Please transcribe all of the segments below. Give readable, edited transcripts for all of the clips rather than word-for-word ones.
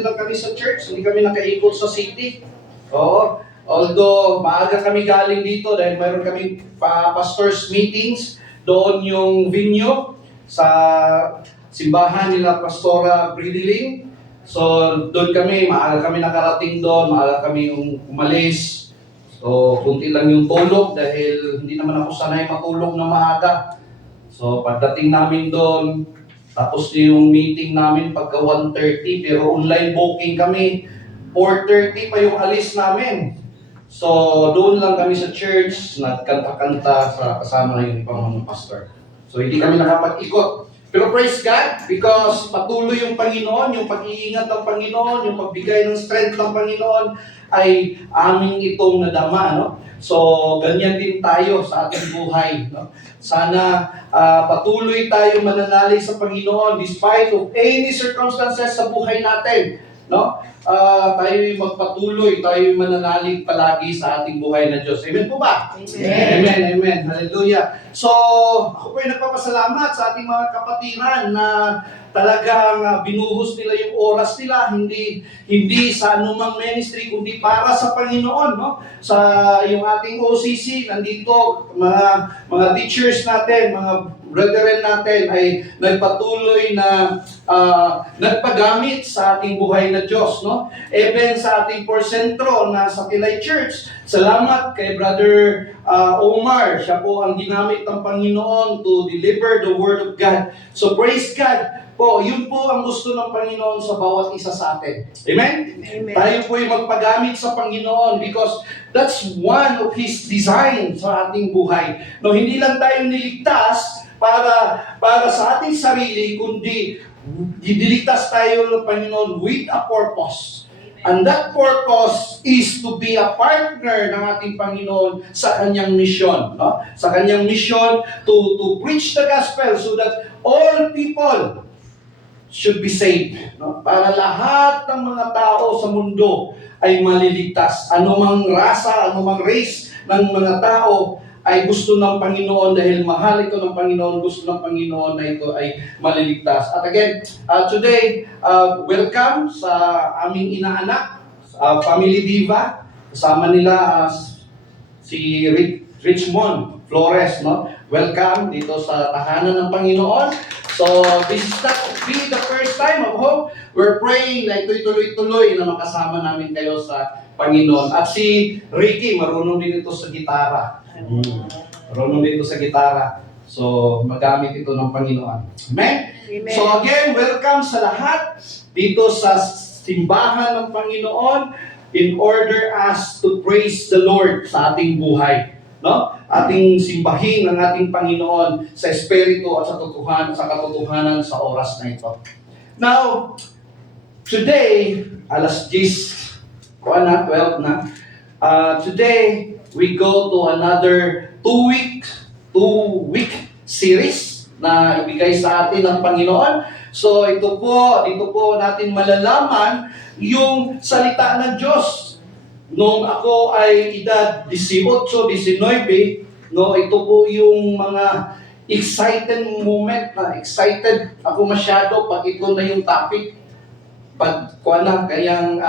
lang kami sa church, hindi kami nakaikot sa city. Oo. Although maaga kami galing dito dahil mayroon kami pastors meetings, doon yung venue sa simbahan nila Pastora Bridiling. So doon maaga kami nakarating doon, maaga kami umalis. So kunti lang yung tulog dahil hindi naman ako sanay matulog na maaga. So pagdating namin doon, tapos yung meeting namin pagka 1:30, pero online booking kami. 4:30 pa yung alis namin. So, doon lang kami sa church, nagkanta-kanta sa kasama yung ibang mga pastor. So, hindi kami nakapag-ikot. Pero praise God, because patuloy yung Panginoon, yung pag-iingat ng Panginoon, yung pagbigay ng strength ng Panginoon, ay aming itong nadama, no? So, ganyan din tayo sa ating buhay, no? Sana patuloy tayo mananalig sa Panginoon despite of any circumstances sa buhay natin, no? Tayo'y magpatuloy, tayo'y mananalig palagi sa ating buhay na Diyos. Amen po ba? Amen. Amen, amen. Hallelujah. So, ako po'y nagpapasalamat sa ating mga kapatiran na talagang binuhos nila yung oras nila, hindi sa anumang ministry, kundi para sa Panginoon, no? Sa yung ating OCC, nandito, mga teachers natin, mga brethren natin ay nagpatuloy na nagpagamit sa ating buhay na Diyos, no? Even sa ating porsentro na sa Kilay Church, salamat kay Brother Omar. Siya po ang ginamit ng Panginoon to deliver the Word of God. So praise God po, yun po ang gusto ng Panginoon sa bawat isa sa atin. Amen? Amen. Tayo po ay magpagamit sa Panginoon because that's one of His design sa ating buhay. No, hindi lang tayo niligtas para sa ating sarili, kundi diligtas tayo ng Panginoon with a purpose. And that purpose is to be a partner ng ating Panginoon sa kanyang mission, no? Sa kanyang mission to preach the gospel so that all people should be saved, no? Para lahat ng mga tao sa mundo ay maliligtas. Anumang rasa, anumang race ng mga tao ay gusto ng Panginoon dahil mahal ito ng Panginoon, gusto ng Panginoon na ito ay maliligtas. At again, today, welcome sa aming inaanak, Family Viva. Kasama nila si Richmond Flores, no? Welcome dito sa tahanan ng Panginoon. So, this is not be the first time of hope. We're praying na ito'y tuloy-tuloy na makasama namin kayo sa Panginoon. At si Ricky, marunong din ito sa gitara. Marunong din ito sa gitara. So, magamit ito ng Panginoon. Amen? Amen. So again, welcome sa lahat dito sa simbahan ng Panginoon in order us to praise the Lord sa ating buhay. No? Ating simbahin ng ating Panginoon sa espiritu at sa katotohanan sa oras na ito. Now, today, alas 10, 12 na, today, we go to another two-week series na ibigay sa atin ng Panginoon. So, dito po natin malalaman yung salita ng Diyos. Nung ako ay edad 18, 19, no, ito po yung mga excited moment na excited ako masyado pag ito na yung topic. Pag kayang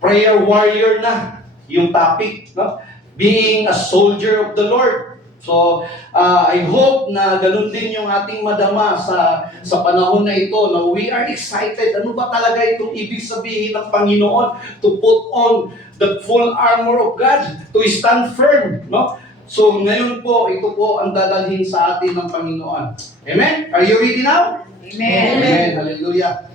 prayer warrior na yung topic, no? Being a soldier of the Lord. So, I hope na ganun din yung ating madama sa panahon na ito, na we are excited. Ano ba talaga itong ibig sabihin ng Panginoon? To put on the full armor of God, to stand firm, no? So, ngayon po, ito po ang dadalhin sa atin ng Panginoon. Amen? Are you ready now? Amen. Amen. Hallelujah.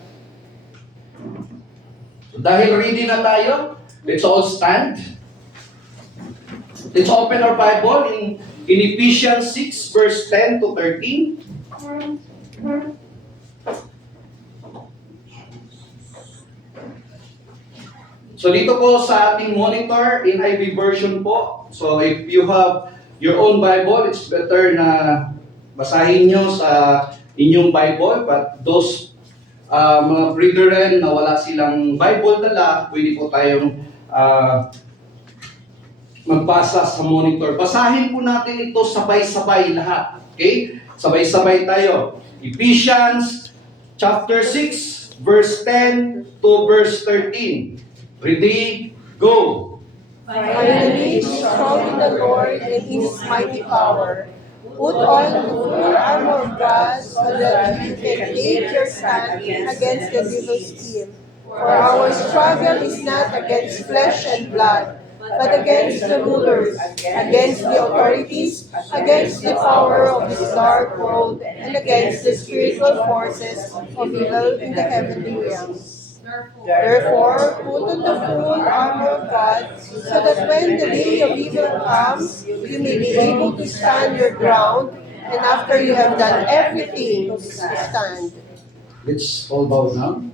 So, dahil ready na tayo, let's all stand. Let's open our Bible in Ephesians 6 verse 10 to 13. So dito po sa ating monitor, NIV version po. So if you have your own Bible, it's better na basahin nyo sa inyong Bible. But those mga brethren na wala silang Bible dala, pwede po tayong magbasa sa monitor. Basahin po natin ito sabay-sabay lahat. Okay? Sabay-sabay tayo. Ephesians chapter 6 verse 10 to verse 13. Ready? Go! Finally, be strong in the Lord and in His mighty power. Put on the full armor of God so that you can take your stand against the devil's scheme. For our struggle is not against flesh and blood, but against the rulers, against the authorities, against the power of this dark world, and against the spiritual forces of evil in the heavenly realms. Therefore, put on the full armor of God, so that when the day of evil comes, you may be able to stand your ground, and after you have done everything, to stand. Let's all bow down.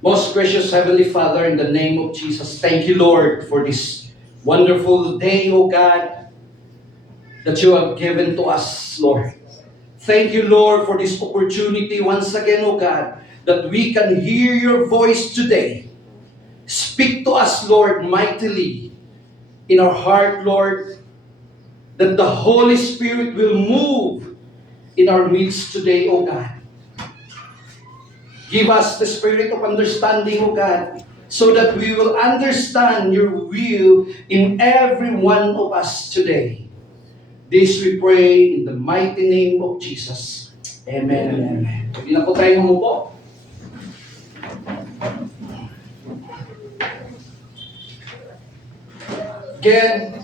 Most gracious Heavenly Father, in the name of Jesus, thank you, Lord, for this wonderful day, O God, that you have given to us, Lord. Thank you, Lord, for this opportunity once again, O God, that we can hear your voice today. Speak to us, Lord, mightily in our heart, Lord, that the Holy Spirit will move in our midst today, O God. Give us the spirit of understanding, O God, so that we will understand your will in every one of us today. This we pray in the mighty name of Jesus. Amen and amen. Hindi na po tayo humupo. Again,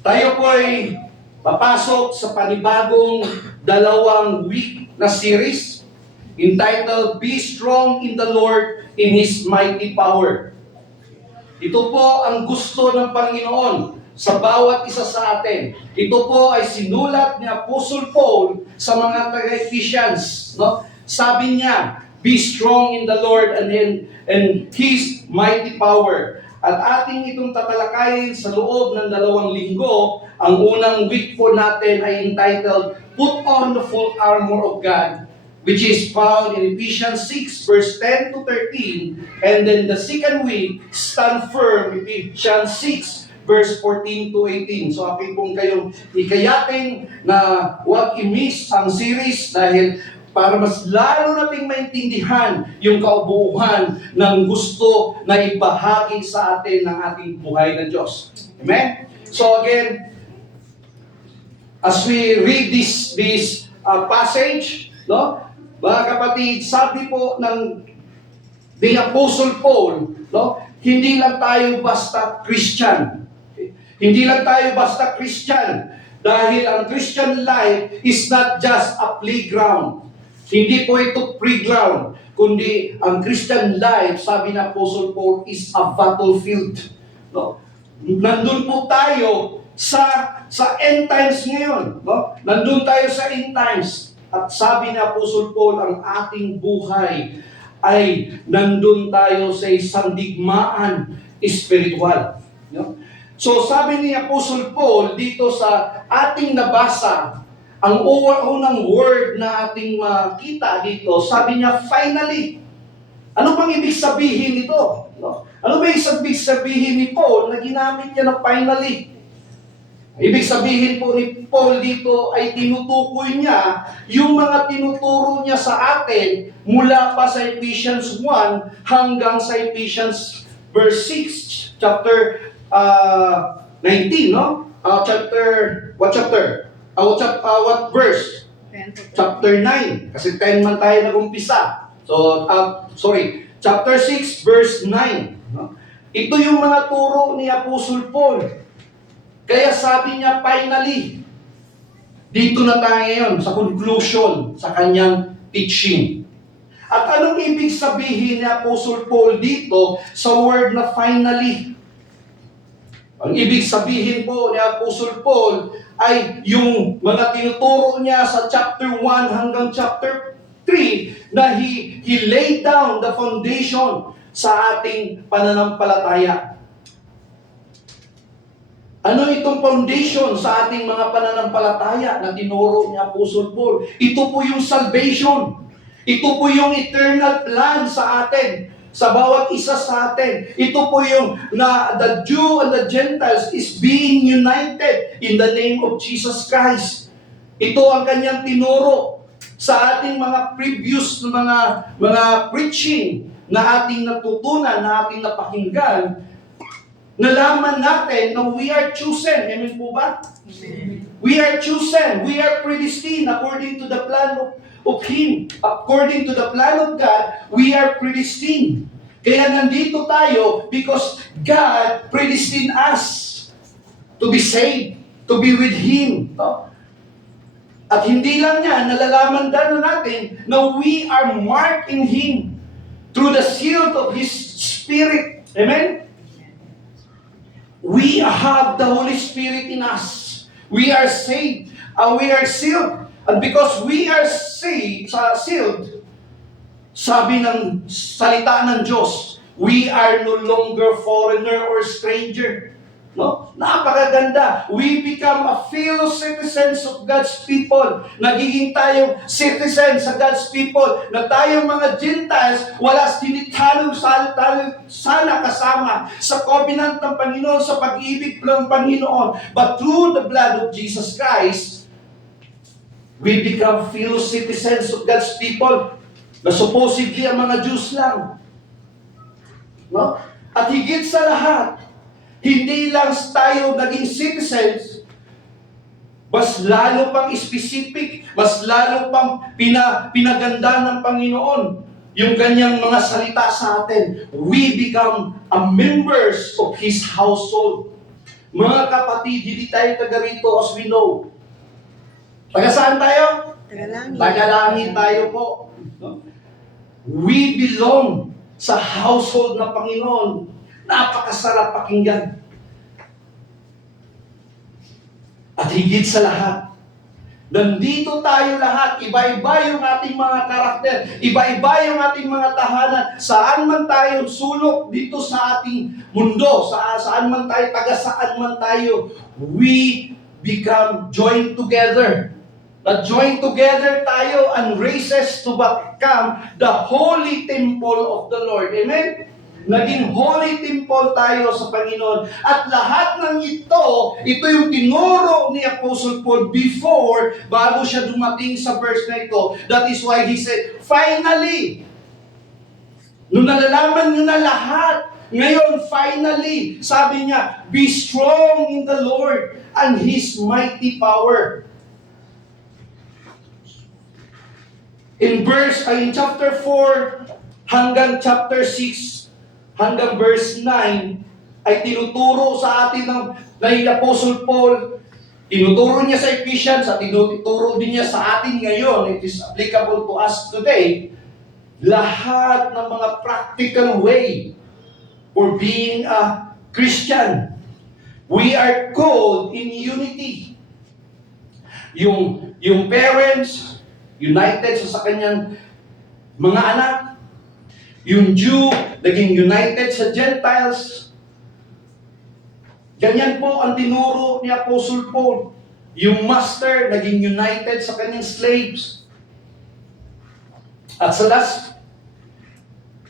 tayo po ay papasok sa panibagong 2 week na series entitled, Be Strong in the Lord in His Mighty Power. Ito po ang gusto ng Panginoon sa bawat isa sa atin. Ito po ay sinulat ni Apostle Paul sa mga taga-Ephesians. No? Sabi niya, be strong in the Lord and His mighty power. At ating itong tatalakayin sa loob ng 2 linggo. Ang unang week po natin ay entitled, Put on the full armor of God, which is found in Ephesians 6, verse 10 to 13. And then the second week, stand firm, Ephesians 6, verse 14 to 18. So aking pong kayong hikayatin na huwag i-miss ang series dahil para mas lalo nating maintindihan yung kaubuuhan ng gusto na ibahagi sa atin ng ating buhay ng Diyos. Amen? So again, as we read this passage, no? Mga kapatid, sabi po ng the Apostle Paul, no? Hindi lang tayo basta Christian. Okay? Hindi lang tayo basta Christian dahil ang Christian life is not just a playground. Hindi po ito playground, kundi ang Christian life, sabi ng Apostle Paul, is a battlefield. No? Nandun po tayo sa end times ngayon. No? Nandun tayo sa end times. At sabi ni Apostle Paul, ang ating buhay ay nandun tayo sa isang digmaan espiritual. No? So sabi ni Apostle Paul dito sa ating nabasa, ang unang word na ating makita dito, sabi niya, finally. Ano bang ibig sabihin nito? No? Ano ba ibig sabihin ni Paul na ginamit niya na finally? Ibig sabihin po ni Paul dito ay tinutukoy niya yung mga tinuturo niya sa atin mula pa sa Ephesians 1 hanggang sa Ephesians verse 6, chapter 19, no? What verse? Chapter 9. Kasi 10 man tayo nag-umpisa. So, chapter 6, verse 9. No? Ito yung mga turo ni Apostle Paul. Kaya sabi niya, finally, dito na tayo ngayon sa conclusion sa kanyang teaching. At anong ibig sabihin ni Apostle Paul dito sa word na finally? Ang ibig sabihin po ni Apostle Paul ay yung mga tinuturo niya sa chapter 1 hanggang chapter 3 na he laid down the foundation sa ating pananampalataya. Ano itong foundation sa ating mga pananampalataya na tinuro ni Apostle Paul? Ito po yung salvation. Ito po yung eternal plan sa atin, sa bawat isa sa atin. Ito po yung na the Jew and the Gentiles is being united in the name of Jesus Christ. Ito ang kanyang tinuro sa ating mga previous na mga preaching na ating natutunan, na ating napakinggan, nalaman natin na we are chosen. Amen po ba? We are chosen. We are predestined according to the plan of Him. According to the plan of God, we are predestined. Kaya nandito tayo because God predestined us to be saved, to be with Him. No? At hindi lang yan, nalalaman na natin na we are marked in Him through the seal of His Spirit. Amen? We have the Holy Spirit in us. We are saved. We are sealed. And because we are sealed, sabi ng salita ng Diyos, we are no longer foreigner or stranger. No? Napakaganda. We become a fellow citizens of God's people. Nagiging tayong citizens sa God's people. Na tayong mga Gentiles, wala tinitalo sana kasama sa covenant ng Panginoon, sa pag-ibig ng Panginoon. But through the blood of Jesus Christ, we become fellow citizens of God's people. Na supposedly ang mga Jews lang. No? At higit sa lahat, hindi lang tayo naging citizens, mas lalo pang specific, mas lalo pang pinaganda ng Panginoon yung kanyang mga salita sa atin. We become a members of His household. Mga kapatid, hindi tayo taga rito as we know. Taga saan tayo? Tagalangit. Tagalangit tayo po. No? We belong sa household ng Panginoon. Napakasarap pakinggan. At higit sa lahat, nandito tayo lahat, iba-iba yung ating mga karakter, iba-iba yung ating mga tahanan, saan man tayo sulok dito sa ating mundo, saan man tayo, taga saan man tayo, we become joined together. Join together tayo and races to become the holy temple of the Lord. Amen? Naging holy temple tayo sa Panginoon. At lahat ng ito yung tinuro ni Apostle Paul before, bago siya dumating sa verse na ito. That is why he said, finally, nung nalalaman nyo na lahat, ngayon, finally, sabi niya, be strong in the Lord and His mighty power. In chapter 4 hanggang chapter 6 hanggang verse 9 ay tinuturo sa atin ng Apostle Paul. Tinuturo niya sa Ephesians at tinuturo din niya sa atin ngayon. It is applicable to us today. Lahat ng mga practical way for being a Christian. We are called in unity. Yung parents united sa kanyang mga anak. Yung Jew, naging united sa Gentiles. Ganyan po ang tinuro ni Apostle Paul. Yung master, naging united sa kanyang slaves. At sa last,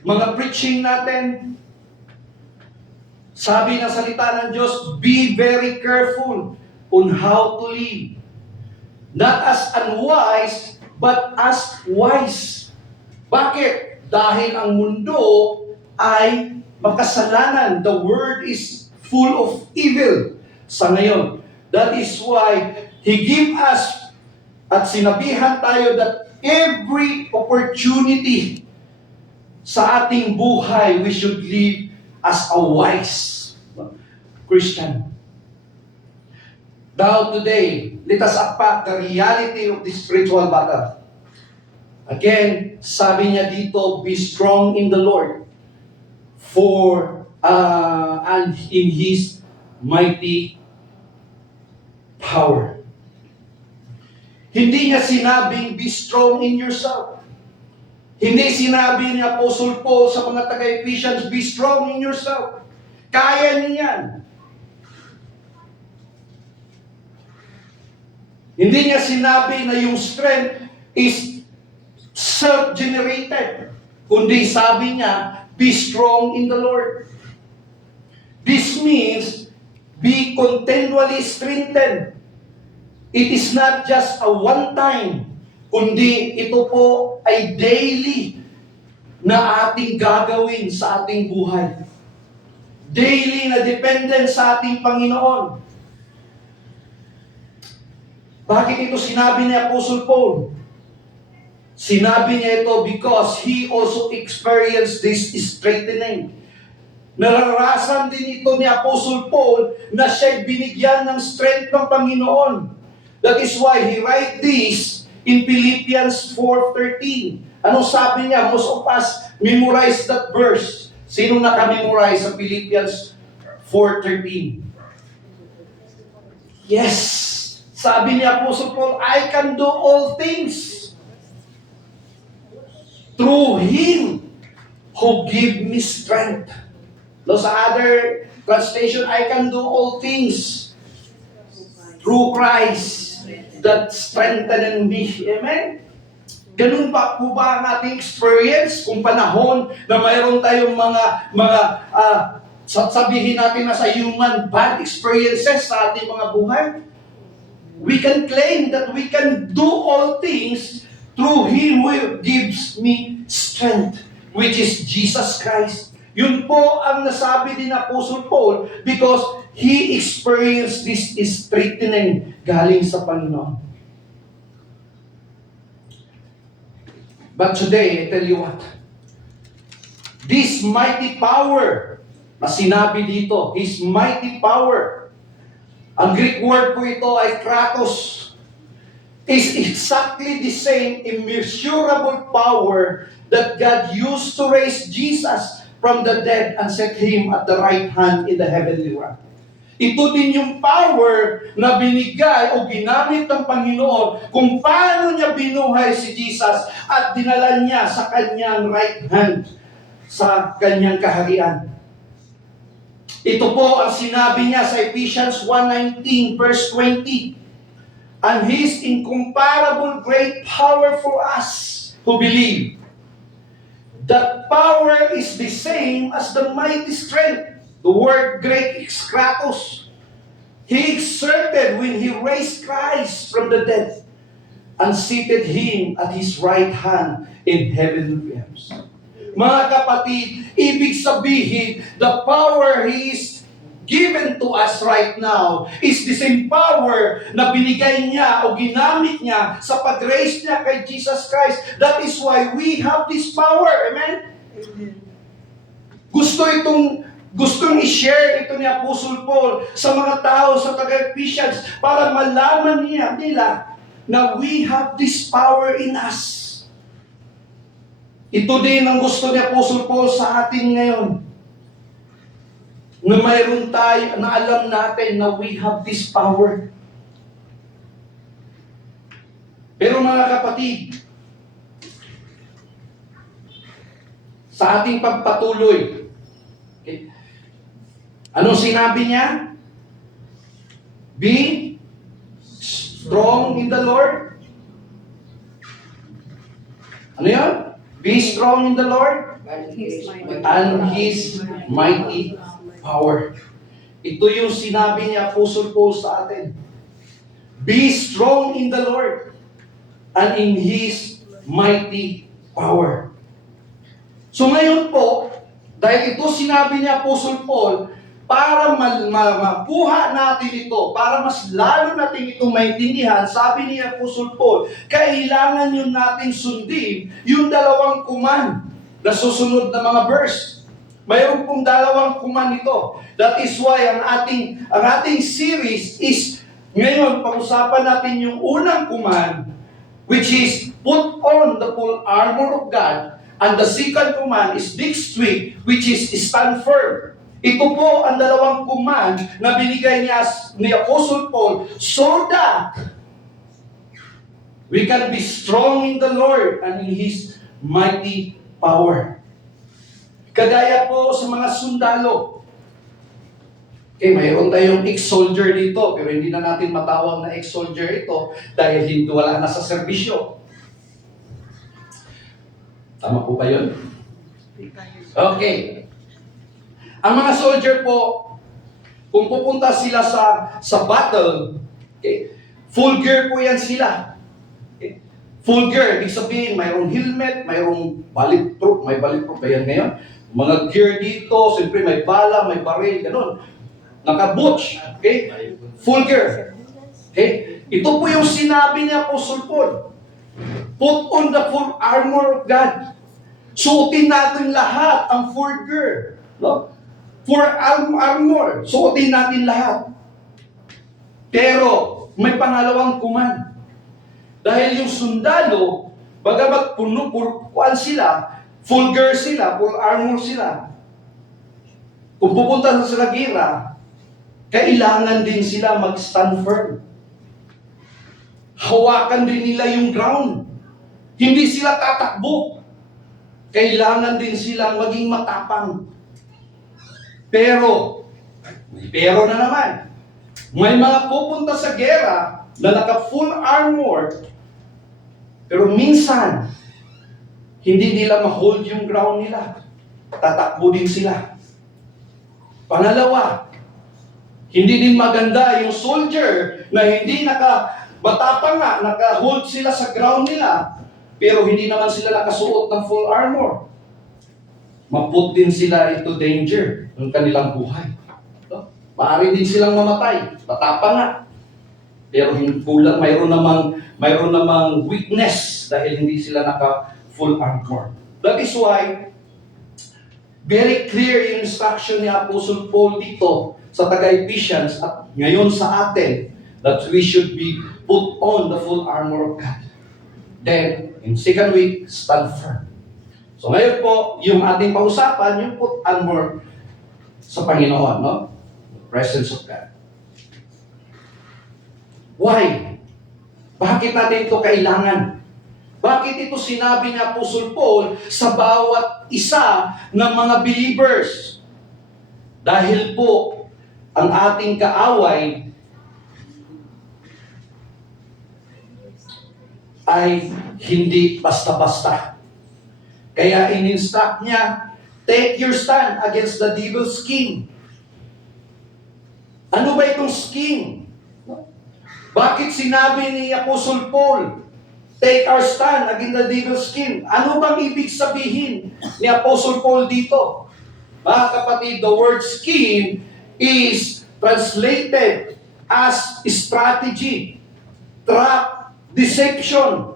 mga preaching natin, sabi ng salita ng Diyos, be very careful on how to live. Not as unwise, but as wise. Bakit? Dahil ang mundo ay makasalanan. The world is full of evil sa ngayon. That is why He give us at sinabihan tayo that every opportunity sa ating buhay, we should live as a wise Christian. Now today, let us unpack the reality of the spiritual battle. Again, sabi niya dito, be strong in the Lord and in His mighty power. Hindi niya sinabing be strong in yourself. Hindi sinabi ni Apostle Paul sa mga taga-Ephesians, be strong in yourself. Kaya niyo yan. Hindi niya sinabi na yung strength is self-generated. Kundi sabi niya, be strong in the Lord. This means, be continually strengthened. It is not just a one-time, kundi ito po ay daily na ating gagawin sa ating buhay. Daily na dependent sa ating Panginoon. Bakit ito sinabi ni Apostle Paul? Sinabi niya ito because he also experienced this straightening. Nararasan din ito ni Apostle Paul na siya'y binigyan ng strength ng Panginoon. That is why he write this in Philippians 4:13. Anong sabi niya? Most of us memorize that verse. Sino naka-memorize sa Philippians 4:13? Yes! Sabi ni Apostle Paul, I can do all things through Him who give me strength. No, sa other translation, I can do all things through Christ that strengthened me. Amen? Ganun ba po ba ang ating experience kung panahon na mayroon tayong sabihin natin na sa human bad experiences sa ating mga buhay? We can claim that we can do all things through Him who gives me strength, which is Jesus Christ. Yun po ang nasabi din ng Apostle Paul because he experienced this strengthening galing sa Panginoon. But today, I tell you what, this mighty power na sinabi dito, His mighty power, ang Greek word po ito ay kratos, is exactly the same immeasurable power that God used to raise Jesus from the dead and set Him at the right hand in the heavenly realm. Ito din yung power na binigay o ginamit ng Panginoon kung paano niya binuhay si Jesus at dinala niya sa kanyang right hand, sa kanyang kaharian. Ito po ang sinabi niya sa Ephesians 1:19 verse 20. And His incomparable great power for us who believe. That power is the same as the mighty strength. The word Greek is kratos. He exerted when He raised Christ from the dead and seated Him at His right hand in heavenly realms. Mga kapatid, ibig sabihin, the power He is given to us right now is the same power na binigay niya o ginamit niya sa pag-raise niya kay Jesus Christ. That is why we have this power. Amen? Gustong i-share ito ni Apostle Paul sa mga tao sa taga-Ephesians para malaman nila na we have this power in us. Ito din ang gusto ni Apostle Paul sa atin ngayon. Na mayroon tayo, na alam natin na we have this power. Pero mga kapatid, sa ating pagpatuloy, okay, anong sinabi niya? Be strong in the Lord. Ano yun? Be strong in the Lord and His mighty power. Ito yung sinabi ni Apostle Paul sa atin. Be strong in the Lord and in His mighty power. So ngayon po, dahil ito sinabi ni Apostle Paul, para mapuha natin ito, para mas lalo natin itong maintindihan, sabi ni Apostle Paul, kailangan yun natin sundin yung dalawang command na susunod na mga verse. Mayroon pong dalawang command ito. That is why ang ating series is, ngayon, pag-usapan natin yung unang command, which is, put on the full armor of God. And the second command is next week, which is stand firm. Ito po ang dalawang command na binigay ni Apostle Paul so that we can be strong in the Lord and in His mighty power. Kagaya po sa mga sundalo. Okay, mayroon tayong ex-soldier dito, pero hindi na natin matawag na ex-soldier ito dahil hindi wala na sa serbisyo. Tama po ba yun? Okay. Ang mga soldier po, kung pupunta sila sa battle, okay, full gear po yan sila. Okay. Full gear, ibig sabihin, mayroong helmet, mayroong bulletproof, may bulletproof ba yan ngayon? Mga gear dito, siyempre may bala, may baril, ganun. Naka-boots, okay? Full gear. Okay? Ito po yung sinabi ni Apostle Paul. Put on the full armor of God. Suotin natin lahat ang full gear. No? Full armor. Suotin natin lahat. Pero, may pangalawang command. Dahil yung sundalo, bagamat punuan sila, full gear sila, full armor sila. Kung pupunta sa gira, kailangan din sila mag-stand firm. Hawakan din nila yung ground. Hindi sila tatakbo. Kailangan din silang maging matapang. Pero na naman, may mga pupunta sa gera na naka-full armor, pero minsan, hindi nila ma-hold yung ground nila. Tatakbo din sila. Pangalawa, hindi din maganda yung soldier na hindi matapang nga, naka-hold sila sa ground nila, pero hindi naman sila nakasuot ng full armor. Maput din sila into danger ng kanilang buhay. No? Maaari din silang mamatay. Matapang nga. Pero kulang, mayroon namang weakness dahil hindi sila naka-full armor. That is why, very clear yung instruction ni Apostle Paul dito sa taga-Ephesians at ngayon sa atin that we should be put on the full armor of God. Then, in second week, stand firm. So ngayon po, yung ating pausapan, yung put armor sa Panginoon, no? The presence of God. Why? Bakit natin ito kailangan? Bakit ito sinabi ni Apostle Paul sa bawat isa ng mga believers? Dahil po, ang ating kaaway ay hindi basta-basta. Kaya in-instruct niya, take your stand against the devil's scheme. Ano ba itong scheme? Bakit sinabi ni Apostle Paul, take our stand against the devil's scheme? Ano bang ibig sabihin ni Apostle Paul dito? Mga kapatid, the word scheme is translated as strategy, trap, deception.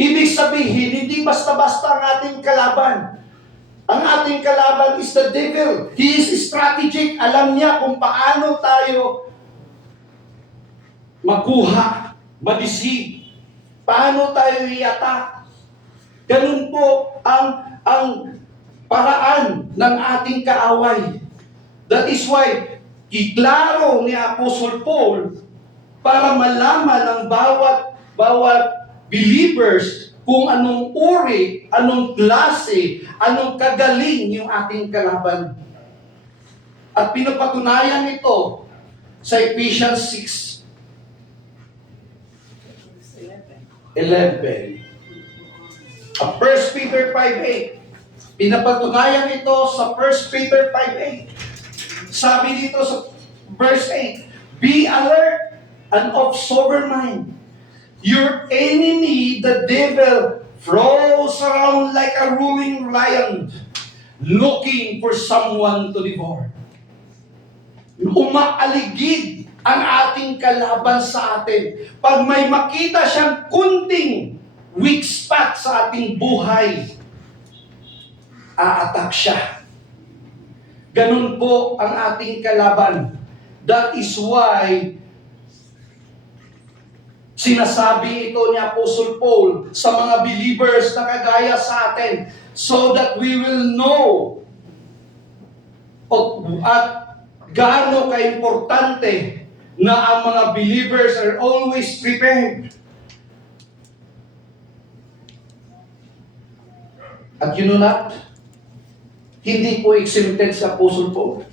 Ibig sabihin, hindi basta-basta ang ating kalaban. Ang ating kalaban is the devil. He is strategic. Alam niya kung paano tayo makuha, madeceive. Paano tayo i-attack. Ganun po ang paraan ng ating kaaway. That is why, iklaro ni Apostle Paul para malaman ng bawat believers kung anong uri, anong klase, anong kagaling yung ating kalaban. At pinapatunayan ito sa Ephesians 6:11. 1 Peter 5:8. Pinapatunayan ito sa 1 Peter 5:8. Sabi dito sa verse 8, be alert and of sober mind. Your enemy, the devil, flows around like a roaring lion, looking for someone to devour. Umaaligid ang ating kalaban sa atin. Pag may makita siyang kunting weak spot sa ating buhay, aatak siya. Ganun po ang ating kalaban. That is why sinasabi ito ni Apostle Paul sa mga believers na kagaya sa atin, so that we will know at gaano ka-importante na ang mga believers are always prepared. At you know not, hindi po exempted sa Apostle Paul.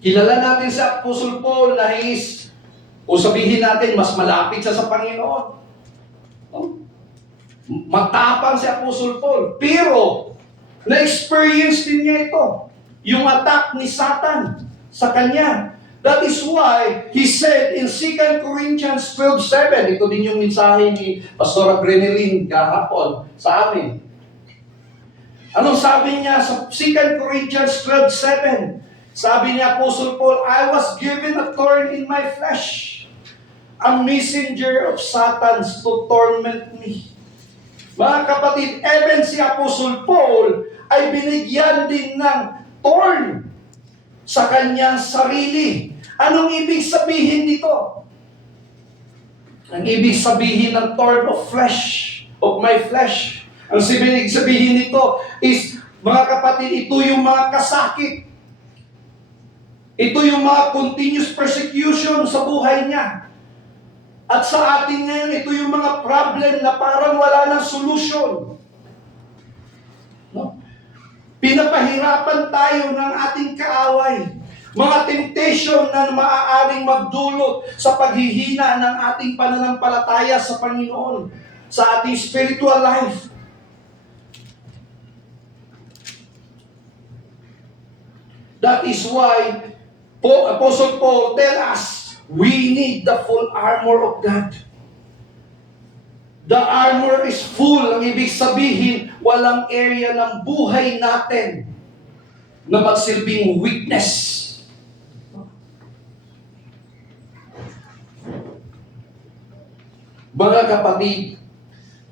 Kilala natin sa Apostle Paul na o sabihin natin, mas malapit siya sa Panginoon. Matapang si Apostle Paul. Pero, na-experience din niya ito. Yung attack ni Satan sa kanya. That is why he said in 2 Corinthians 12:7, ito din yung mensahe ni Pastor Brenelin kahapon sa amin. Anong sabi niya sa 2 Corinthians 12:7? Sabi niya, Apostle Paul, I was given a thorn in my flesh, a messenger of Satan to torment me. Mga kapatid, even si Apostle Paul ay binigyan din ng thorn sa kanyang sarili. Anong ibig sabihin nito? Ang ibig sabihin ng thorn of flesh, of my flesh. Ang ibig sabihin nito is, mga kapatid, ito yung mga kasakit. Ito yung mga continuous persecution sa buhay niya. At sa atin ngayon, ito yung mga problem na parang wala ng solution. No? Pinapahirapan tayo ng ating kaaway. Mga temptation na maaaring magdulot sa paghihina ng ating pananampalataya sa Panginoon, sa ating spiritual life. That is why Apostle Paul tell us, we need the full armor of God. The armor is full. Ang ibig sabihin, walang area ng buhay natin na magsilbing weakness. Mga kapatid,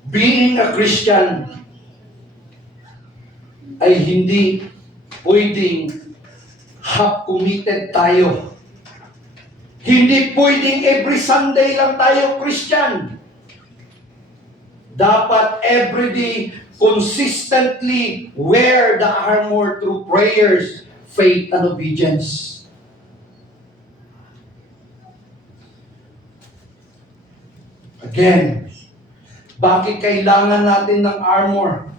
being a Christian ay hindi pwedeng half-committed tayo. Hindi pwedeng every Sunday lang tayo Christian. Dapat everyday, consistently wear the armor through prayers, faith, and obedience. Again, bakit kailangan natin ng armor?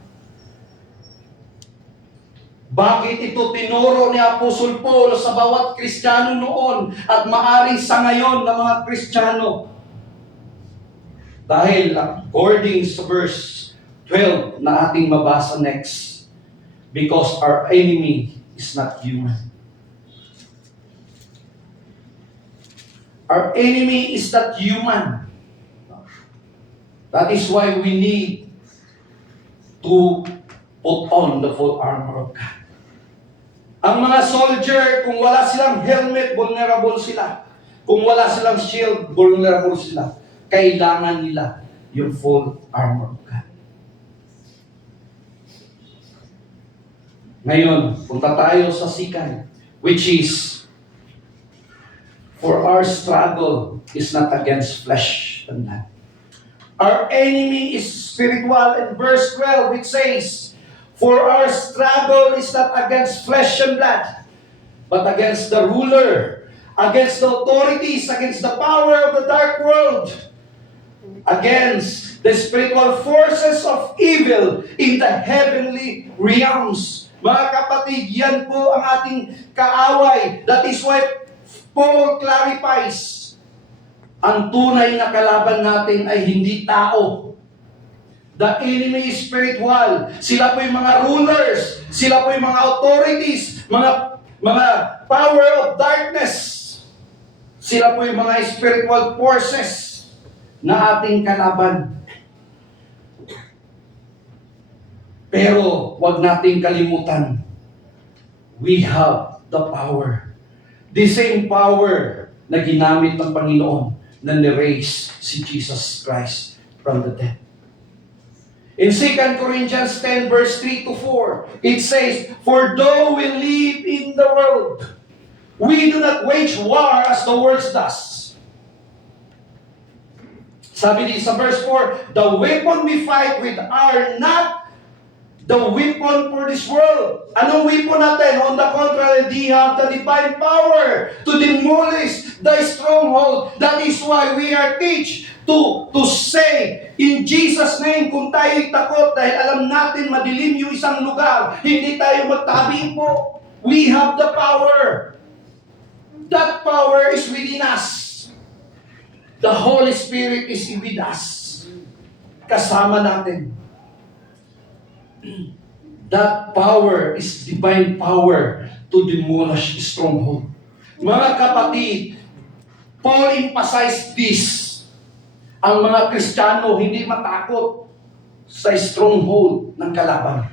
Bakit ito tinuro ni Apostle Paul sa bawat Kristiyano noon at maaring sa ngayon ng mga Kristiyano? Dahil according sa verse 12 na ating mabasa next, because our enemy is not human. Our enemy is not human. That is why we need to put on the full armor of God. Ang mga soldier, kung wala silang helmet, vulnerable sila. Kung wala silang shield, vulnerable sila. Kailangan nila yung full armor of God. Ngayon, punta tayo sa second, which is, for our struggle is not against flesh and blood. Our enemy is spiritual. In verse 12, it says, for our struggle is not against flesh and blood, but against the ruler, against the authorities, against the power of the dark world, against the spiritual forces of evil in the heavenly realms. Mga kapatid, yan po ang ating kaaway. That is why Paul clarifies, ang tunay na kalaban natin ay hindi tao. The enemy is spiritual. Sila po yung mga rulers, sila po yung mga authorities, mga power of darkness. Sila po yung mga spiritual forces na ating kalaban. Pero wag nating kalimutan, we have the power. The same power na ginamit ng Panginoon na ni-raise si Jesus Christ from the dead. In 2 Corinthians 10 verse 3 to 4, it says, for though we live in the world, we do not wage war as the world does. Sabi din sa verse 4, the weapon we fight with are not the weapon for this world. Anong weapon natin? On the contrary, they have the divine power to demolish the stronghold. That is why we are teach to say in Jesus' name, kung tayo'y takot dahil alam natin madilim yung isang lugar, hindi tayo magtabi po. We have the power. That power is within us. The Holy Spirit is with us. Kasama natin. That power is divine power to demolish stronghold. Mga kapatid, Paul emphasized this. Ang mga Kristiyano hindi matakot sa stronghold ng kalaban.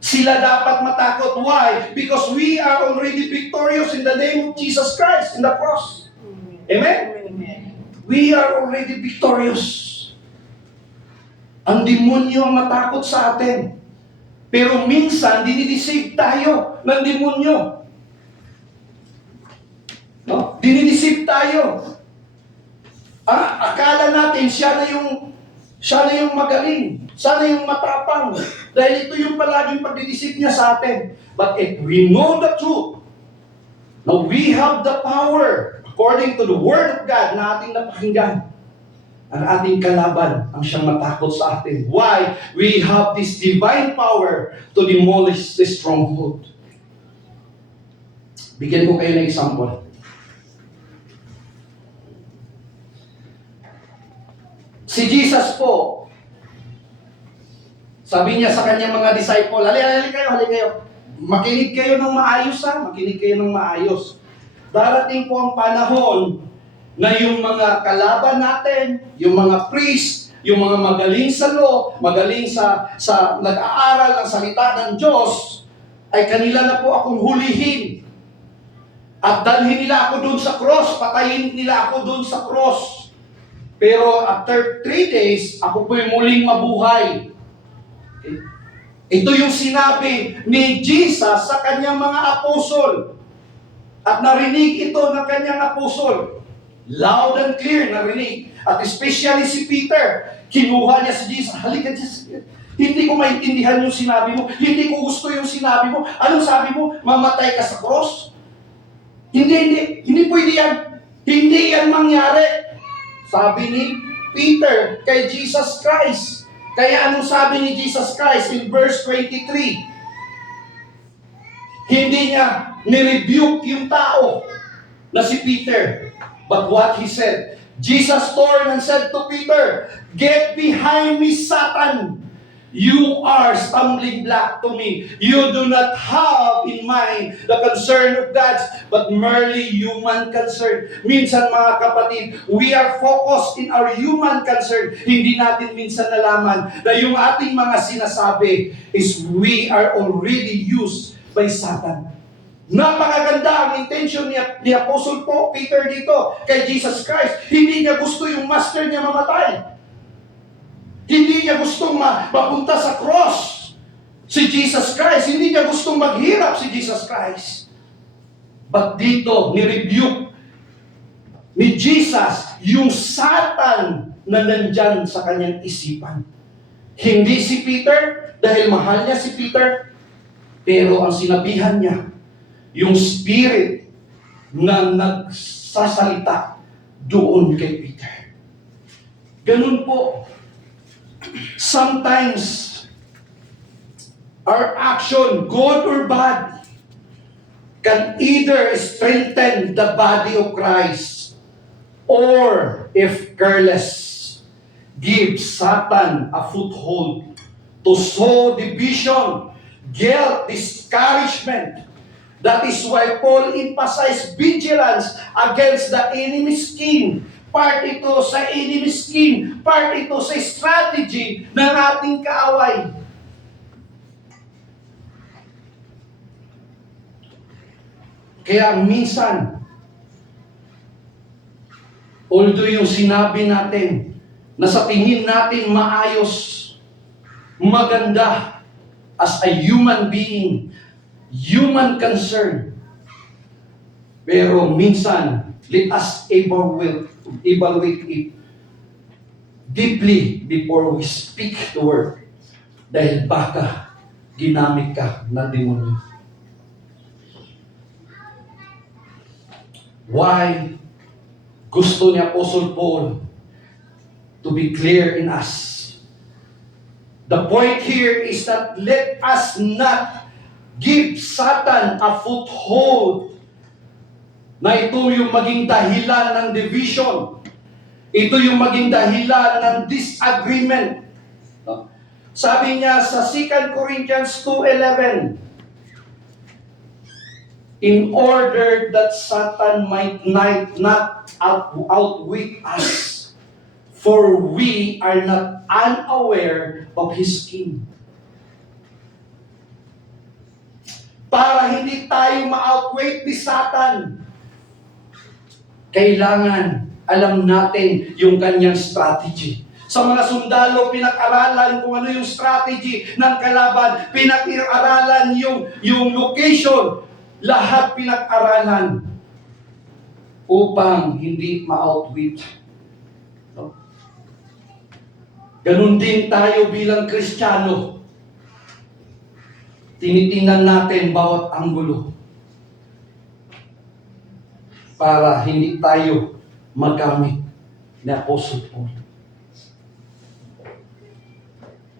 Sila dapat matakot. Why? Because we are already victorious in the name of Jesus Christ in the cross. Amen? We are already victorious. Ang demonyo ang matakot sa atin. Pero minsan, dinideceive tayo ng demonyo. No? Dinideceive tayo. Akala natin siya na yung magaling. Siya na yung matapang. Dahil ito yung palaging pagdideceive niya sa atin. But if we know the truth, now we have the power, according to the Word of God na ating napakinggan, ang ating kalaban ang siyang matakot sa atin. Why? We have this divine power to demolish the stronghold. Bigyan ko kayo ng example. Si Jesus po, sabi niya sa kanyang mga disciple, hali kayo. Makinig kayo ng maayos makinig kayo ng maayos. Darating po ang panahon na yung mga kalaban natin, yung mga priest, yung mga magaling sa law, magaling sa nag-aaral ng salita ng Diyos, ay kanila na po akong hulihin. At dalhin nila ako doon sa cross, patayin nila ako doon sa cross. Pero after 3 days, ako po'y muling mabuhay. Okay? Ito yung sinabi ni Jesus sa kanyang mga apostol. At narinig ito ng kanyang apostol. Loud and clear narinig. At especially si Peter, kinuha niya si Jesus. Halika, Jesus. Hindi ko maintindihan yung sinabi mo. Hindi ko gusto yung sinabi mo. Anong sabi mo? Mamatay ka sa cross? Hindi pwede yan. Hindi yan mangyari. Sabi ni Peter kay Jesus Christ. Kaya anong sabi ni Jesus Christ in verse 23? Hindi niya nirebuke yung tao na si Peter. But what he said, Jesus turned and said to Peter, "Get behind me, Satan. You are stumbling block to me. You do not have in mind the concern of God's, but merely human concern." Minsan mga kapatid, we are focused in our human concern. Hindi natin minsan nalaman na yung ating mga sinasabi is we are already used by Satan. Napakaganda ang intention ni Apostle Peter dito kay Jesus Christ. Hindi niya gusto yung master niya mamatay. Hindi niya gustong mapunta sa cross si Jesus Christ. Hindi niya gustong maghirap si Jesus Christ. But dito, ni-rebuke ni Jesus yung Satan na nandyan sa kanyang isipan. Hindi si Peter, dahil mahal niya si Peter, pero ang sinabihan niya, yung spirit na nagsasalita doon kay Peter. Ganun po. Sometimes, our action, good or bad, can either strengthen the body of Christ or, if careless, give Satan a foothold to sow division, guilt, discouragement. That is why Paul emphasized vigilance against the enemy's scheme. Part ito sa enemy scheme, part ito sa strategy ng ating kaaway. Kaya minsan, although yung sinabi natin na sa tingin natin maayos, maganda as a human being, human concern, pero minsan, let us evaluate it deeply before we speak the word. Dahil baka ginamit ka ng demonyo. Why gusto ni Apostle Paul to be clear in us? The point here is that let us not give Satan a foothold na ito yung maging dahilan ng division. Ito yung maging dahilan ng disagreement. Sabi niya sa 2 Corinthians 2:11, in order that Satan might not outwit us, for we are not unaware of his scheme. Para hindi tayo ma-outwit ni Satan, kailangan alam natin yung kanyang strategy. Sa mga sundalo, pinag-aralan kung ano yung strategy ng kalaban, pinag-aralan yung location, lahat pinag-aralan upang hindi ma-outwit. No? Ganun din tayo bilang Kristiyano. Tinitingnan natin bawat anggulo para hindi tayo magamit ni Apostle Paul.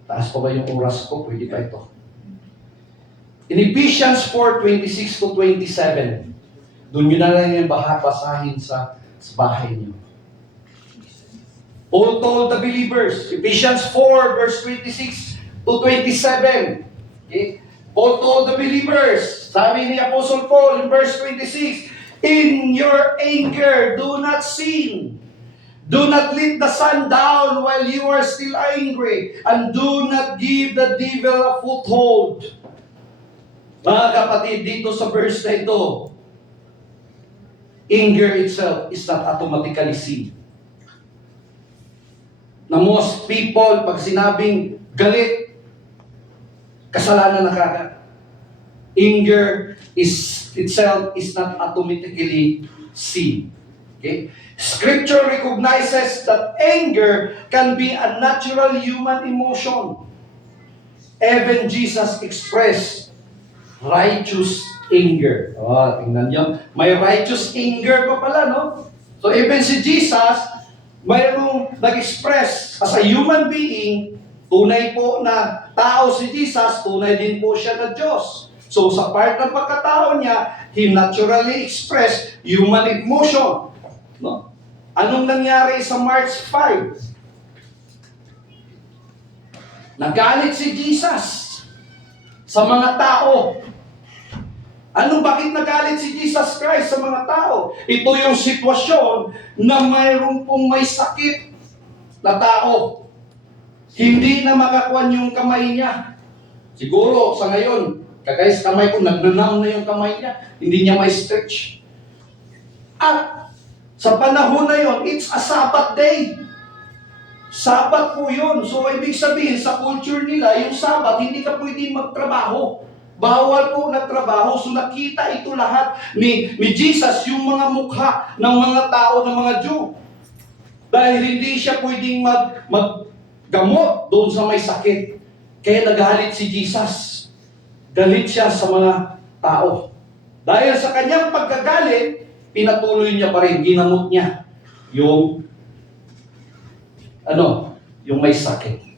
Taas pa ba yung oras ko? Pwede pa ito. In Ephesians 4:26 to 27, doon nyo na lang yung basahin sa bahay nyo. Paul told the believers, Ephesians 4 verse 26 to 27. Okay? Paul told the believers, sabi ni Apostle Paul in verse 26, in your anger, do not sin. Do not let the sun down while you are still angry, and do not give the devil a foothold. Mga kapatid, dito sa verse na ito, anger itself is not automatically sin. Na most people, pag sinabing galit, kasalanan na kagad. Anger itself is not automatically sin. Okay? Scripture recognizes that anger can be a natural human emotion. Even Jesus expressed righteous anger. Oh, tingnan niyo. May righteous anger pa pala, no? So even si Jesus, mayroong nag-express as a human being, tunay po na tao si Jesus, tunay din po siya na Diyos. So sa part ng pagkatao niya, he naturally expressed human emotion. No? Anong nangyari sa Mark 5? Nagalit si Jesus sa mga tao. Bakit nagalit si Jesus Christ sa mga tao? Ito yung sitwasyon na mayroong pong may sakit na tao. Hindi na makakuan yung kamay niya. Siguro sa ngayon, kagaya sa kamay ko, nagnanaw na yung kamay niya. Hindi niya may stretch. At sa panahon na yon, it's a Sabbath day. Sabbath po yun. So, ibig sabihin, sa culture nila, yung Sabbath, hindi ka pwede magtrabaho. Bawal po nagtrabaho. So, nakita ito lahat ni Jesus, yung mga mukha ng mga tao, ng mga Jew. Dahil hindi siya pwedeng maggamot doon sa may sakit. Kaya nagalit si Jesus. Galit siya sa mga tao. Dahil sa kanyang pagkagalit, pinatuloy niya pa rin, ginamot niya yung may sakit.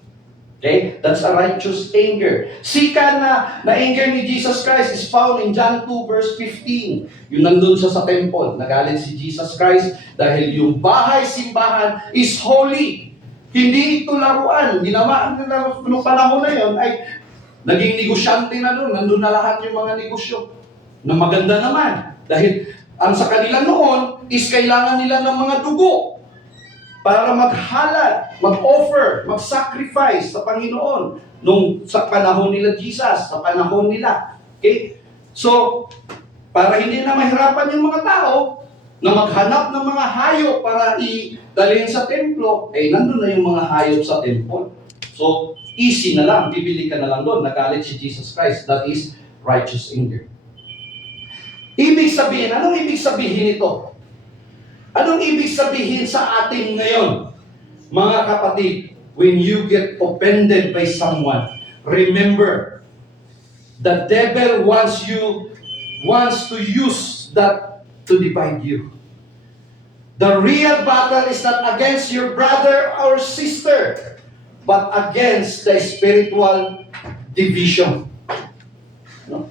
Okay? That's a righteous anger. Sika na anger ni Jesus Christ is found in John 2 verse 15. Yung nandun siya sa temple, nagalit si Jesus Christ dahil yung bahay-simbahan is holy. Hindi ito laruan. Ginawa noong panahon na yun ay naging negosyante na doon. Nandun na lahat yung mga negosyo na maganda naman. Dahil ang sa kanila noon is kailangan nila ng mga dugo para maghalal, mag-offer, mag-sacrifice sa Panginoon nung sa panahon nila Jesus, sa panahon nila. Okay? So, para hindi na mahirapan yung mga tao na maghanap ng mga hayop para idalhin sa templo, nandun na yung mga hayop sa temple. So, easy na lang, bibili ka na lang doon, nagalit si Jesus Christ. That is righteous anger. Ibig sabihin, anong ibig sabihin ito? Anong ibig sabihin sa atin ngayon? Mga kapatid, when you get offended by someone, remember, the devil wants to use that to divide you. The real battle is not against your brother or sister, but against the spiritual division. No?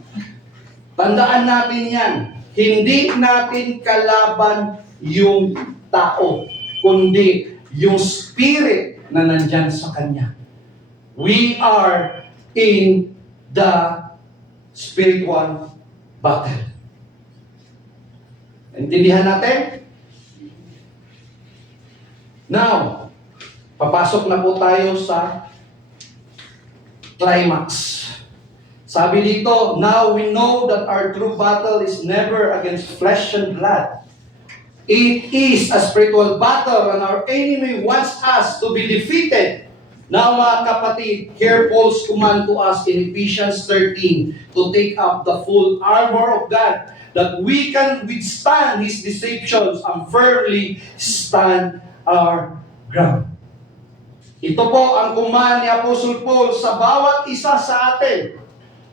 Tandaan natin yan. Hindi natin kalaban yung tao, kundi yung spirit na nandyan sa kanya. We are in the spiritual battle. Intindihan natin? Now, papasok na po tayo sa climax. Sabi dito, now we know that our true battle is never against flesh and blood. It is a spiritual battle and our enemy wants us to be defeated. Now mga kapatid, here Paul's command to us in Ephesians 13 to take up the full armor of God that we can withstand His deceptions and firmly stand our ground. Ito po ang command ni Apostle Paul sa bawat isa sa atin.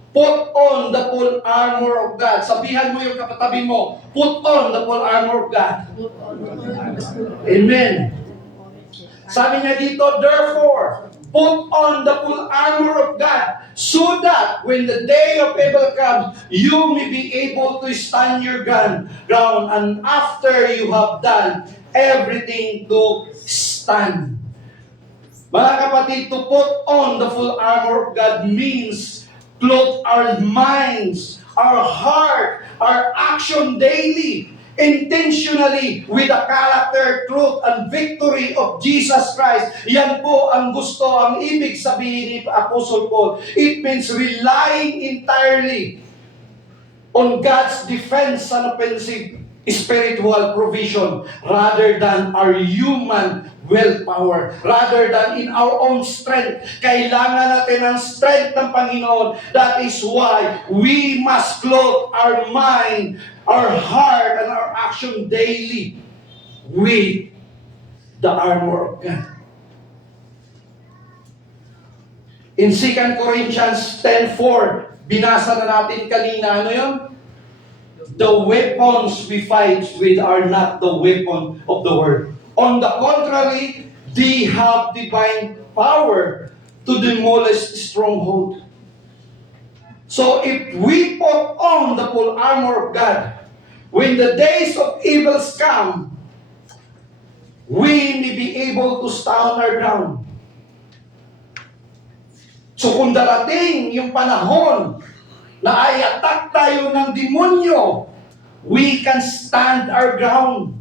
Put on the full armor of God. Sabihan mo yung kapatabi mo, put on the full armor of God. Amen. Sabi niya dito, therefore, put on the full armor of God so that when the day of evil comes, you may be able to stand your ground and after you have done everything to stand. Mga kapatid, to put on the full armor of God means clothe our minds, our heart, our action daily, intentionally with the character, truth, and victory of Jesus Christ. Yan po ang gusto, ang ibig sabihin ni Apostle Paul. It means relying entirely on God's defense and offensive spiritual provision rather than our human willpower, rather than in our own strength. Kailangan natin ang strength ng Panginoon. That is why we must clothe our mind, our heart, and our action daily with the armor of God. In 2 Corinthians 10:4, binasa na natin kanina, ano yun? The weapons we fight with are not the weapon of the world. On the contrary, they have divine power to demolish stronghold. So if we put on the full armor of God, when the days of evils come, we may be able to stand our ground. So kung darating yung panahon na ay attack tayo ng demonyo, we can stand our ground.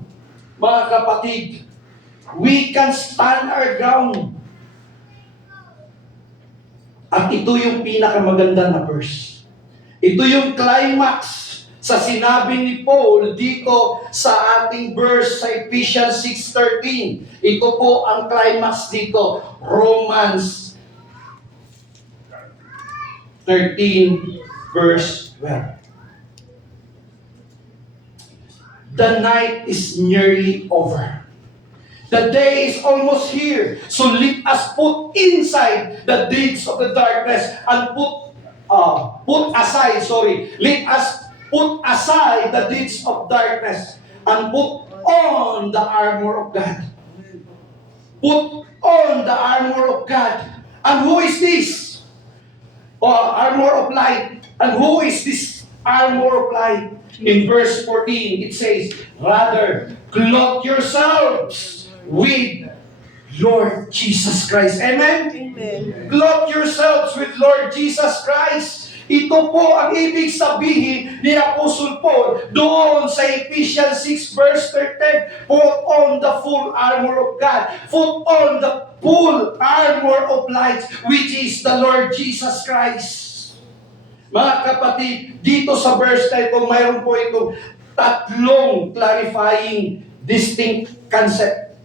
Mga kapatid, we can stand our ground. At ito yung pinakamaganda na verse. Ito yung climax sa sinabi ni Paul dito sa ating verse sa Ephesians 6:13. Ito po ang climax dito, Romans 13 verse 12. The night is nearly over. The day is almost here. So let us put inside the deeds of the darkness and Let us put aside the deeds of darkness and put on the armor of God. Put on the armor of God. And who is this? Armor of light. And who is this armor of light? In verse 14, it says, rather, clothe yourselves with Lord Jesus Christ. Amen? Amen. Clothe yourselves with Lord Jesus Christ. Ito po ang ibig sabihin ni Apostle Paul doon sa Ephesians 6 verse 13. Put on the full armor of God. Put on the full armor of light, which is the Lord Jesus Christ. Mga kapatid, dito sa verse na ito, mayroon po itong tatlong clarifying distinct concept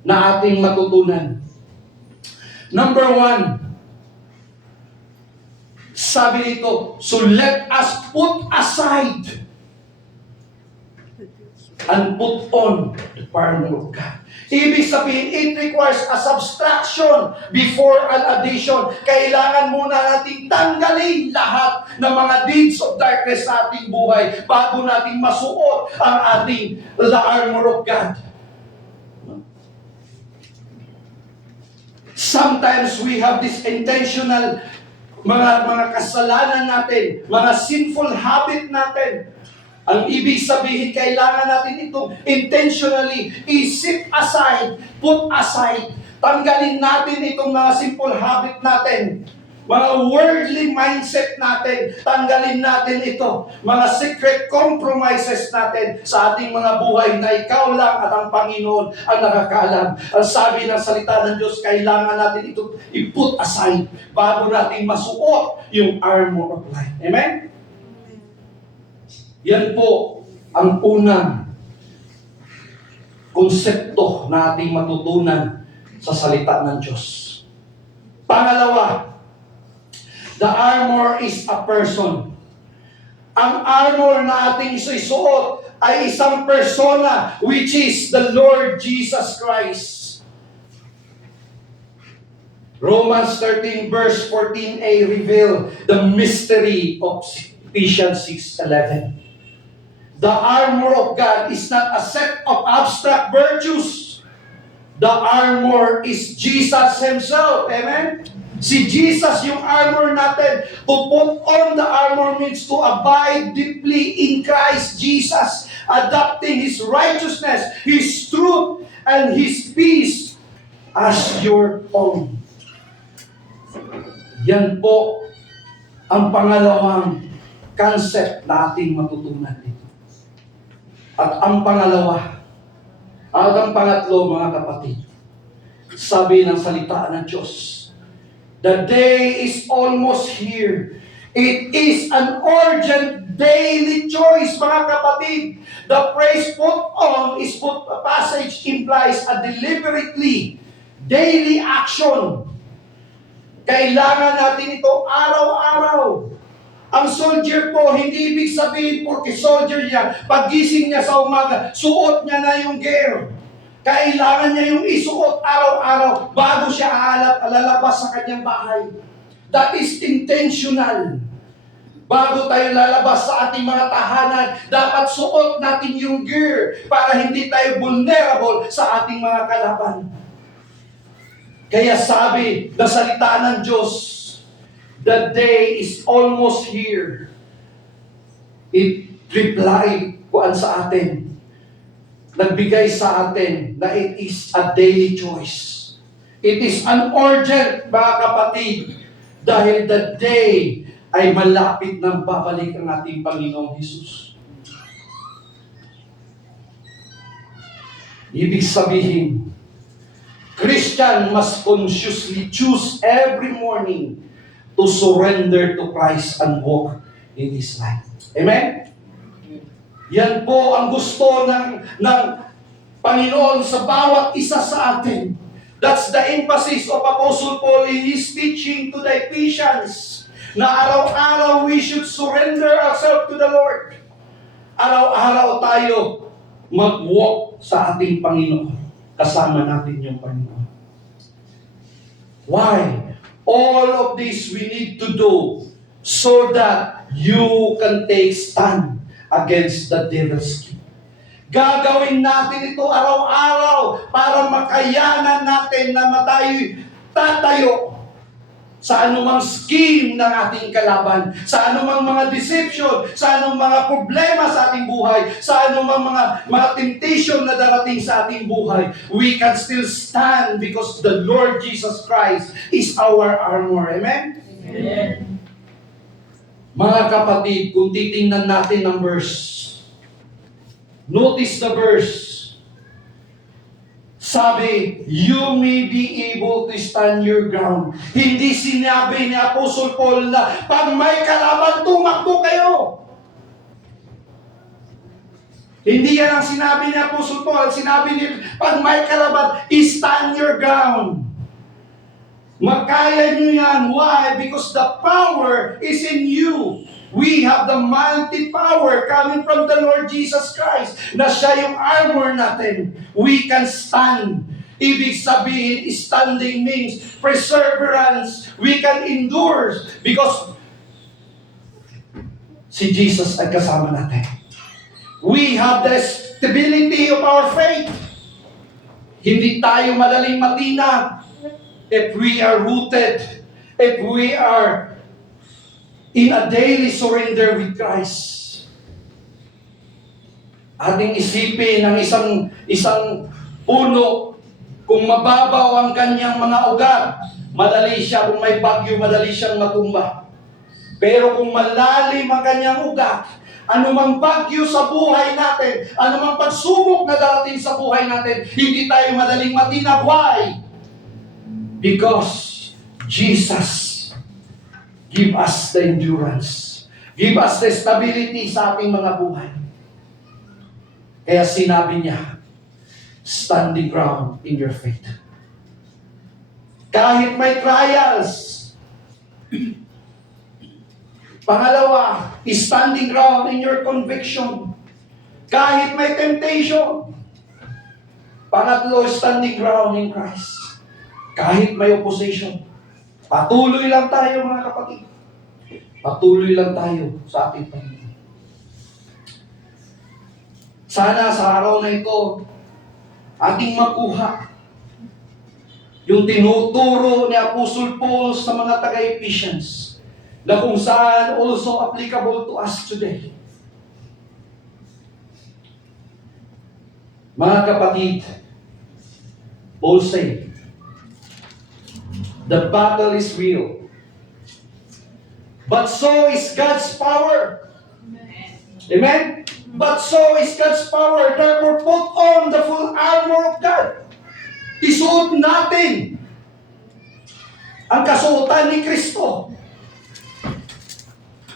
na ating matutunan. Number 1, sabi dito, so let us put aside and put on the armor of God. Ibig sabihin, it requires a subtraction before an addition. Kailangan muna nating tanggalin lahat ng mga deeds of darkness sa ating buhay bago nating masuot ang ating the armor of God. Sometimes we have this intentional mga kasalanan natin, mga sinful habit natin. Ang ibig sabihin, kailangan natin itong intentionally i-set aside, put aside. Tanggalin natin itong mga simple habit natin. Mga worldly mindset natin, tanggalin natin ito. Mga secret compromises natin sa ating mga buhay na ikaw lang at ang Panginoon ang nakakaalam. Ang sabi ng salita ng Diyos, kailangan natin ito i-put aside bago natin masuot yung armor of light. Amen? Yan po ang unang konsepto na ating matutunan sa salita ng Diyos. Pangalawa, the armor is a person. Ang armor na ating isusuot ay isang persona, which is the Lord Jesus Christ. Romans 13 verse 14a reveal the mystery of Ephesians 6:11. The armor of God is not a set of abstract virtues. The armor is Jesus Himself. Amen? Si Jesus yung armor natin. To put on the armor means to abide deeply in Christ Jesus, adopting His righteousness, His truth, and His peace as your own. Yan po ang pangalawang concept na ating matutunan dito. At ang pangalawa, at ang pangatlo, mga kapatid, sabi ng salita ng Diyos, the day is almost here. It is an urgent daily choice, mga kapatid. The phrase put on is put a passage implies a deliberately daily action. Kailangan natin ito araw-araw. Ang soldier po, hindi ibig sabihin porque soldier niya, pagising niya sa umaga, suot niya na yung gear. Kailangan niya yung isuot araw-araw bago siya lalabas sa kanyang bahay. That is intentional. Bago tayo lalabas sa ating mga tahanan, dapat suot natin yung gear para hindi tayo vulnerable sa ating mga kalaban. Kaya sabi ng salita ng Diyos, the day is almost here. It replied kuan sa atin. Nagbigay sa atin na it is a daily choice. It is an urgent, mga kapatid, dahil the day ay malapit nang babalik ang ating Panginoong Hesus. Ibig sabihin, Christian must consciously choose every morning to surrender to Christ and walk in His light. Amen? Yan po ang gusto ng Panginoon sa bawat isa sa atin. That's the emphasis of Apostle Paul in his teaching to the Ephesians, na araw-araw we should surrender ourselves to the Lord. Araw-araw tayo mag-walk sa ating Panginoon. Kasama natin yung Panginoon. Why? All of this we need to do so that you can take stand against the devil's scheme. Gagawin natin ito araw-araw para makayanan natin na tatayo sa anumang scheme ng ating kalaban, sa anumang mga deception, sa anumang mga problema sa ating buhay, sa anumang mga temptation na darating sa ating buhay. We can still stand because the Lord Jesus Christ is our armor. Amen? Amen. Mga kapatid, kung titingnan natin ang verse, notice the verse. Sabi, you may be able to stand your ground. Hindi sinabi ni Apostle Paul na pag may kalaban, tumakbo kayo. Hindi yan ang sinabi ni Apostle Paul. Sinabi niya, pag may kalaban, stand your ground. Makaya nyo yan. Why? Because the power is in you. We have the mighty power coming from the Lord Jesus Christ, na siya yung armor natin. We can stand. Ibig sabihin, standing means perseverance. We can endure because si Jesus ay kasama natin. We have the stability of our faith. Hindi tayo madaling matina if we are rooted, if we are in a daily surrender with Christ. Ating isipin ang isang puno Kung mababaw ang kanyang mga ugat, madali siya, kung may bagyo, madali siyang matumba. Pero kung malalim ang kanyang ugat, anumang bagyo sa buhay natin, anumang pagsubok na darating sa buhay natin, hindi tayo madaling matinag. Why? Because Jesus give us the endurance. Give us the stability sa ating mga buhay. Kaya sinabi niya, standing ground in your faith. Kahit may trials. Pangalawa, standing ground in your conviction. Kahit may temptation. Pangatlo, standing ground in Christ. Kahit may opposition. Patuloy lang tayo mga kapatid. Patuloy lang tayo sa ating Panginoon. Sana sa araw na ito, ating makuha yung tinuturo ni Apostle Paul sa mga taga-Ephesians na kung saan also applicable to us today. Mga kapatid, Paul said, the battle is real, but so is God's power. Amen? But so is God's power. Therefore, put on the full armor of God. Isuot natin ang kasuotan ni Kristo.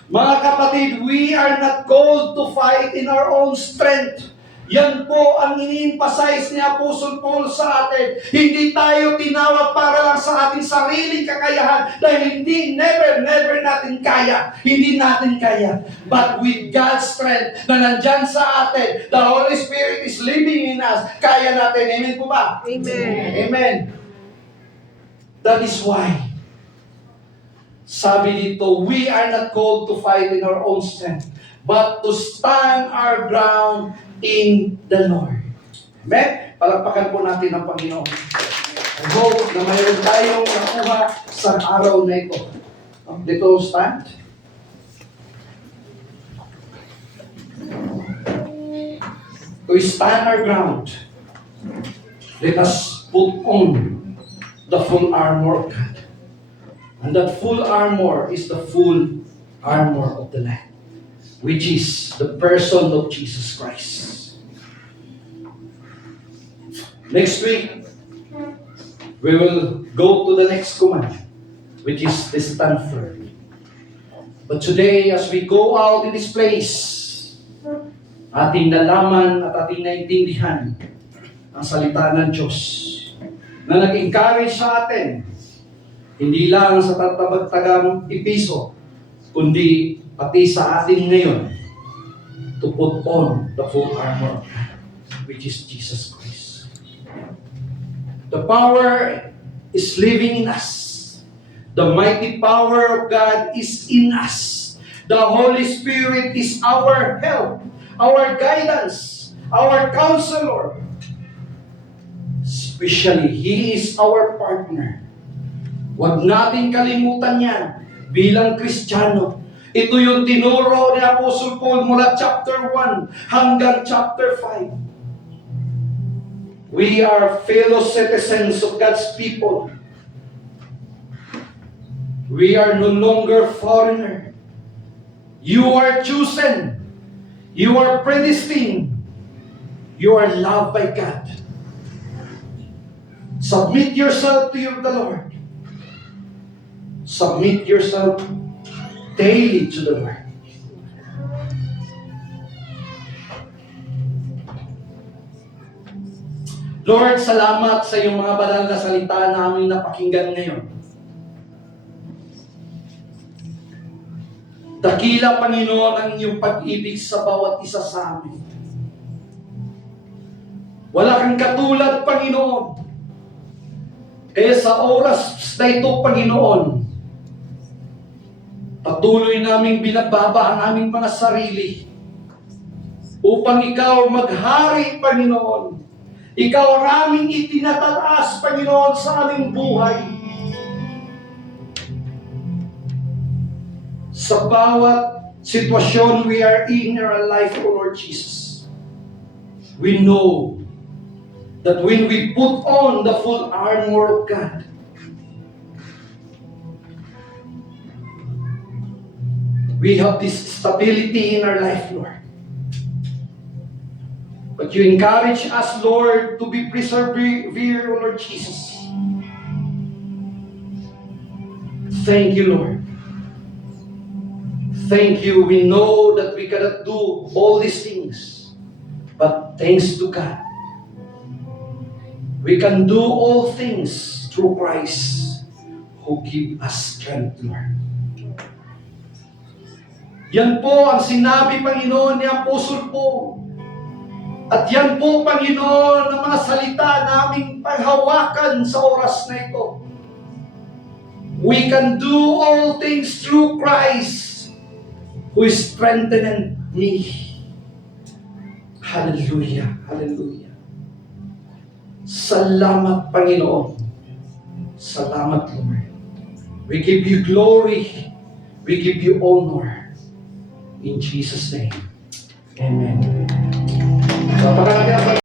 Mga kapatid, we are not called to fight in our own strength. Yan po ang ini-emphasize ni Apostle Paul sa atin. Hindi tayo tinawag para lang sa ating sariling kakayahan dahil never natin kaya. Hindi natin kaya. But with God's strength na nandyan sa atin, the Holy Spirit is living in us, kaya natin. Amen po ba? Amen. Amen. That is why, sabi dito, we are not called to fight in our own strength, but to stand our ground in the Lord. Amen? Palakpakan po natin ang Panginoon. I hope na mayroon tayong nakuha sa araw na ito. Dito stand. To stand our ground, let us put on the full armor of God. And that full armor is the full armor of the Lamb, which is the person of Jesus Christ. Next week, we will go to the next command, which is the stand firm. But today, as we go out in this place, ating nalaman at ating naintindihan ang salita ng Diyos na nag-encourage sa atin, hindi lang sa tatabag-tagang episo, kundi pati sa atin ngayon, to put on the full armor of God, which is Jesus Christ. The power is living in us. The mighty power of God is in us. The Holy Spirit is our help, our guidance, our counselor. Especially, He is our partner. Huwag natin kalimutan yan bilang Kristiyano. Ito yung tinuro ni Apostle Paul mula chapter 1 hanggang chapter 5. We are fellow citizens of God's people. We are no longer foreigner. You are chosen. You are predestined. You are loved by God. Submit yourself to the Lord. Submit yourself daily to the Lord. Lord, salamat sa iyong mga banal na salita na aming napakinggan ngayon. Dakila, Panginoon, ang iyong pag-ibig sa bawat isa sa amin. Wala kang katulad, Panginoon. Kaya sa oras na ito, Panginoon, patuloy naming binababa ang aming mga sarili upang ikaw maghari, Panginoon. Ikaw ang aming itinataas, Panginoon, sa aming buhay. Sa bawat sitwasyon we are in our life, O Lord Jesus, we know that when we put on the full armor of God, we have this stability in our life, Lord. But you encourage us, Lord, to be persevere, Lord Jesus. Thank you, Lord. Thank you. We know that we cannot do all these things, but thanks to God, we can do all things through Christ who give us strength, Lord. Yan po ang sinabi, Panginoon, ni Apostle Paul. At yan po, Panginoon, ang mga salita naming panghawakan sa oras na ito. We can do all things through Christ who strengthened me. Hallelujah, hallelujah. Salamat, Panginoon. Salamat, Lord. We give you glory. We give you honor. In Jesus' name. Amen.